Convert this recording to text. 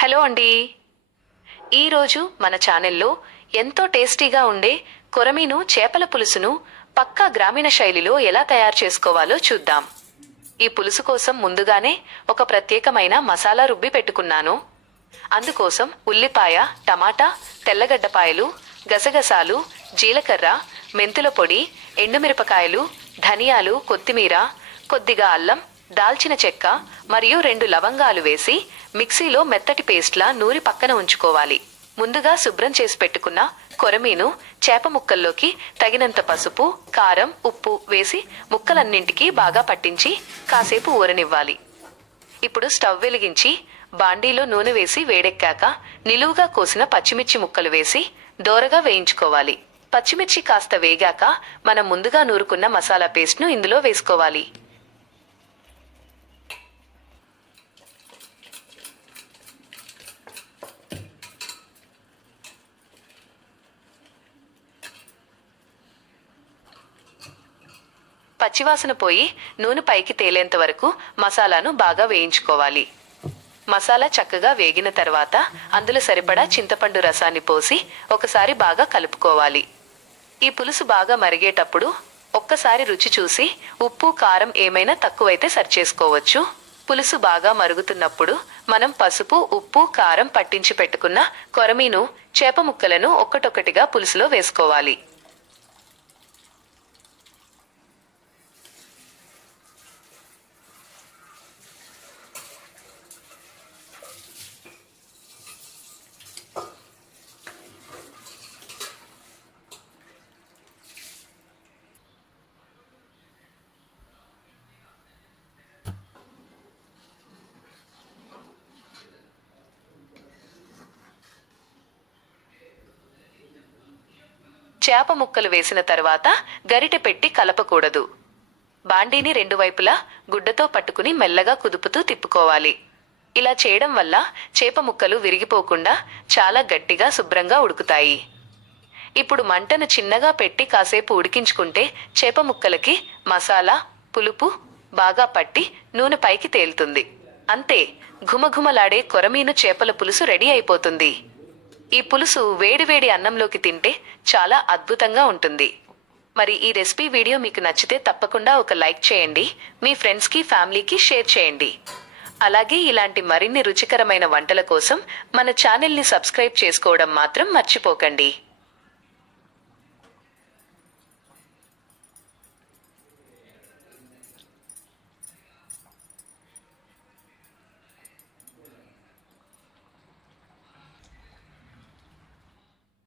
Hello అండి. ఈరోజు మన ఛానల్లో ఎంతో టేస్టీగా ఉండే కొరమీను చేపల పులుసును పక్కా గ్రామీణ శైలిలో ఎలా తయారు చేసుకోవాలో చూద్దాం. ఈ పులుసు కోసం ముందుగానే ఒక ప్రత్యేకమైన మసాలా రుబ్బి పెట్టుకున్నాను. అందుకోసం ఉల్లిపాయ, టమాటా, తెల్లగడ్డపాయలు, గసగసాలు, జీలకర్ర, మెంతుల పొడి, ఎండుమిరపకాయలు, ధనియాలు, కొత్తిమీర, కొద్దిగా అల్లం, దాల్చిన చెక్క మరియు 2 లవంగాలు వేసి మిక్సీలో మెత్తటి పేస్ట్లా నూరి పక్కన ఉంచుకోవాలి. ముందుగా శుభ్రం చేసి పెట్టుకున్న కొరమీను చేప ముక్కల్లోకి తగినంత పసుపు, కారం, ఉప్పు వేసి ముక్కలన్నింటికీ బాగా పట్టించి కాసేపు ఊరనివ్వాలి. ఇప్పుడు స్టవ్ వెలిగించి బాండీలో నూనె వేసి వేడెక్కాక నిలువుగా కోసిన పచ్చిమిర్చి ముక్కలు వేసి దోరగా వేయించుకోవాలి. పచ్చిమిర్చి కాస్త వేగాక మనం ముందుగా నూరుకున్న మసాలా పేస్ట్ను ఇందులో వేసుకోవాలి. పచ్చివాసన పోయి నూనె పైకి తేలేంత వరకు మసాలాను బాగా వేయించుకోవాలి. మసాలా చక్కగా వేగిన తర్వాత అందులో సరిపడా చింతపండు రసాన్ని పోసి ఒకసారి బాగా కలుపుకోవాలి. ఈ పులుసు బాగా మరిగేటప్పుడు ఒక్కసారి రుచి చూసి ఉప్పు, కారం ఏమైనా తక్కువైతే సరిచేసుకోవచ్చు. పులుసు బాగా మరుగుతున్నప్పుడు మనం పసుపు, ఉప్పు, కారం పట్టించి పెట్టుకున్న కొరమీను చేప ముక్కలను ఒక్కటొక్కటిగా పులుసులో వేసుకోవాలి. చేప ముక్కలు వేసిన తర్వాత గరిటె పెట్టి కలపకూడదు. బాండీని 2 వైపులా గుడ్డతో పట్టుకుని మెల్లగా కుదుపుతూ తిప్పుకోవాలి. ఇలా చేయడం వల్ల చేప ముక్కలు విరిగిపోకుండా చాలా గట్టిగా శుభ్రంగా ఉడుకుతాయి. ఇప్పుడు మంటను చిన్నగా పెట్టి కాసేపు ఉడికించుకుంటే చేప ముక్కలకి మసాలా, పులుపు బాగా పట్టి నూనె పైకి తేలుతుంది. అంతే, ఘుమఘుమలాడే కొరమీను చేపల పులుసు రెడీ అయిపోతుంది. ఈ పులుసు వేడివేడి అన్నంలోకి తింటే చాలా అద్భుతంగా ఉంటుంది. మరి ఈ రెసిపీ వీడియో మీకు నచ్చితే తప్పకుండా ఒక లైక్ చేయండి. మీ ఫ్రెండ్స్కి, ఫ్యామిలీకి షేర్ చేయండి. అలాగే ఇలాంటి మరిన్ని రుచికరమైన వంటల కోసం మన ఛానల్ని సబ్స్క్రైబ్ చేసుకోవడం మాత్రం మర్చిపోకండి.